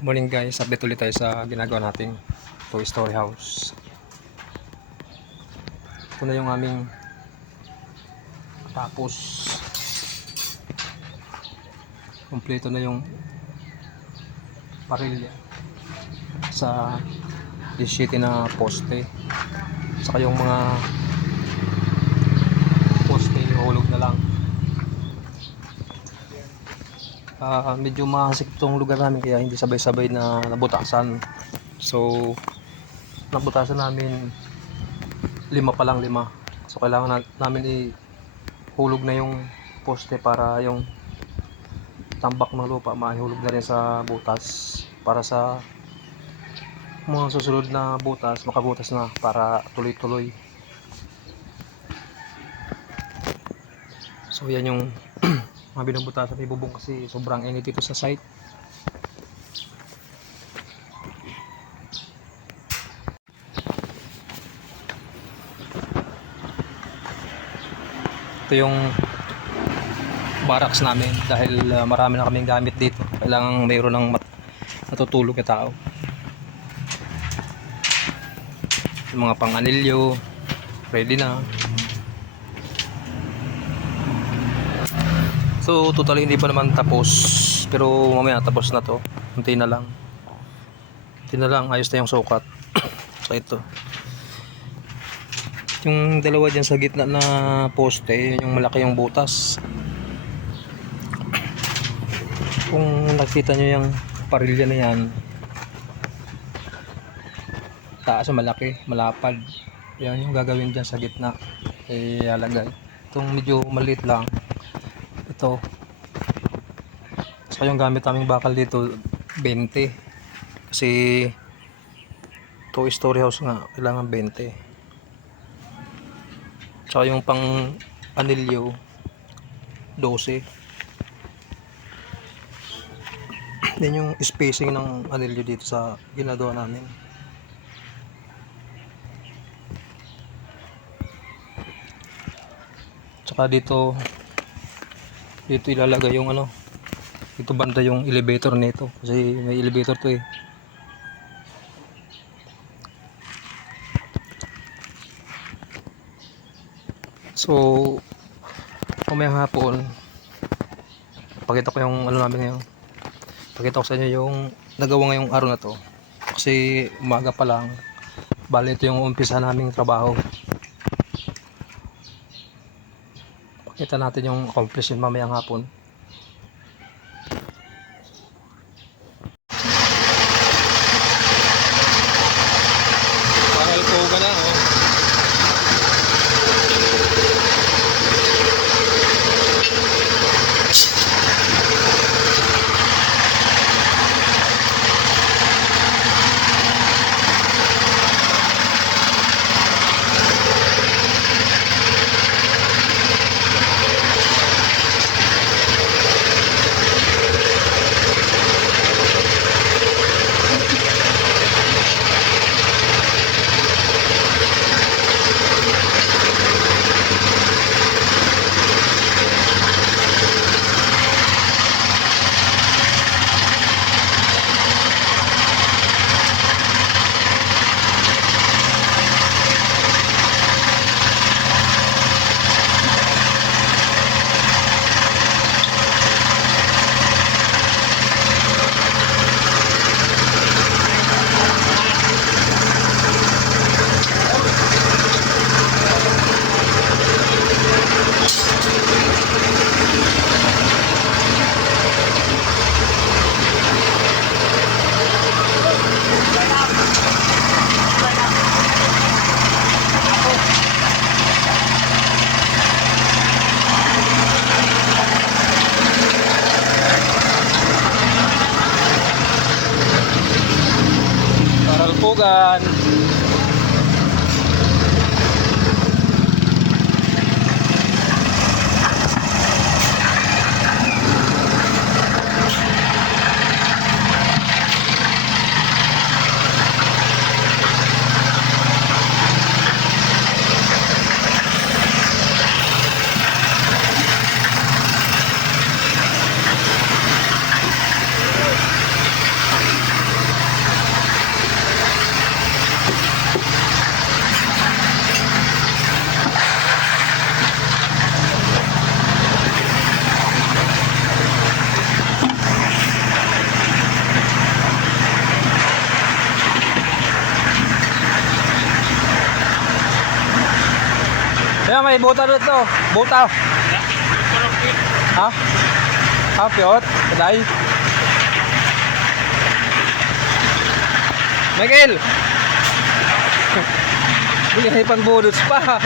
Morning guys, update ulit tayo sa ginagawa nating two-story house. Ito na yung aming tapos. Kompleto na yung parilya sa 17 na poste. Saka yung mga poste hulog na lang. Medyo mahasik itong lugar namin kaya hindi sabay-sabay na nabutasan. So nabutasan namin 5 pa lang, 5. So kailangan namin ihulog na yung poste para yung tambak ng lupa mahulog na rin sa butas, para sa mga susunod na butas makabutas na para tuloy-tuloy. So yan yung mga binubutasan ibubong kasi sobrang init dito sa site. Ito yung barracks namin dahil marami na kaming gamit dito. Kailangan mayroon ng natutulog na tao. Yung mga pang-anilyo ready na. So totally hindi pa naman tapos, pero mamaya tapos na to. Kunti na lang. Kunti na lang, ayos na yung sukat. So ito. Yung dalawa dyan sa gitna na poste, yung malaki yung butas. Kung nakita nyo yung parilya na yan, taas malaki, malapad. Yan yung gagawin dyan sa gitna. Ilalagay. Itong medyo maliit lang. Ito. So yung gamit naming bakal dito 20. Kasi 2-story house nga, kailangan 20. Tsaka yung pang anilyo 12. Yan yung spacing ng anilyo dito sa ginagawa namin. Tsaka dito ilalagay yung ano, dito banda yung elevator nito kasi may elevator to eh. So mamayang hapon pakita ko yung ano namin ngayon, pakita ko sa inyo yung nagawa ngayong araw na to kasi umaga pa lang. Bali ito yung umpisa naming trabaho. Pakita natin yung accomplishment mamayang hapon. Bakal po ka na oh. Karalpugan. Ayan, may buta dito. Buta. Ha? Ha, piyot? Kaday? Michael! Bigyan pang bonus pa.